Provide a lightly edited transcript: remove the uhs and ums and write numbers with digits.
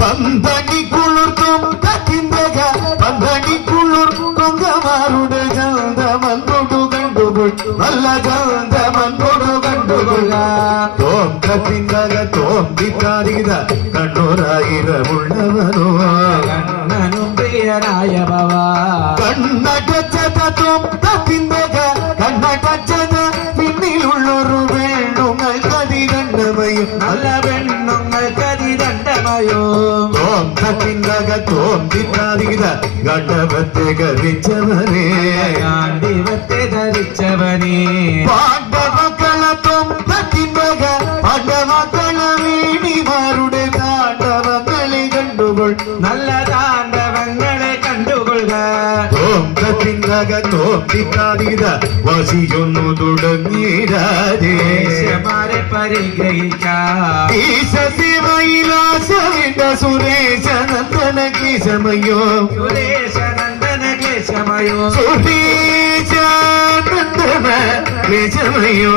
പന്തടി കുളിർക്കും കത്തിന്തക പന്തടി കുളിർക്കും കമാരുടെ ചന്തമന്നോടു കണ്ടുകൊൾ നല്ല ചന്തമന്നോടു കണ്ടുകൊള്ള തോം കത്തിന്തക തോം തിക്കാരിത കണ്ണൂരായിരമുള്ളവനോ കണ്ണനും പ്രിയനായ ഭവ കണ്ണടച്ചത തോം കത്തിന്തക കണ്ണടച്ചത പിന്നിലുള്ളൊരു വേണുങ്ങൾ കതിരണ്ടമയും നല്ല പെണ്ണുങ്ങൾ കതിരണ്ടമയോ തോം കത്തിന്തക തോം തിക്കാരിത ഗണ്ഡവത്തെ കരിച്ചവനേ ദൈവത്തെ ധരിച്ചവനേ പാണ്ഡവക്കള തോം കത്തിന്തക പാണ്ഡവക്കള വീണിമാരുടെ താണ്ഡവങ്ങളെ കണ്ടുകൊൾ നല്ല താണ്ഡവങ്ങളെ കണ്ടുകൊള്ളുക തോം കത്തിന്തക തോം തിക്കാരിത വസിയൊന്നു തുടങ്ങിയരാജേ ദേശമാരെ പരിഗ്രഹിക്കാം ഈശിവയിലാശവിണ്ട സുരേശനന്ദന കേശമയോ സുരേശനന്ദന ക്ലേശമയോ സുരേശനന്ദന കേശമയോ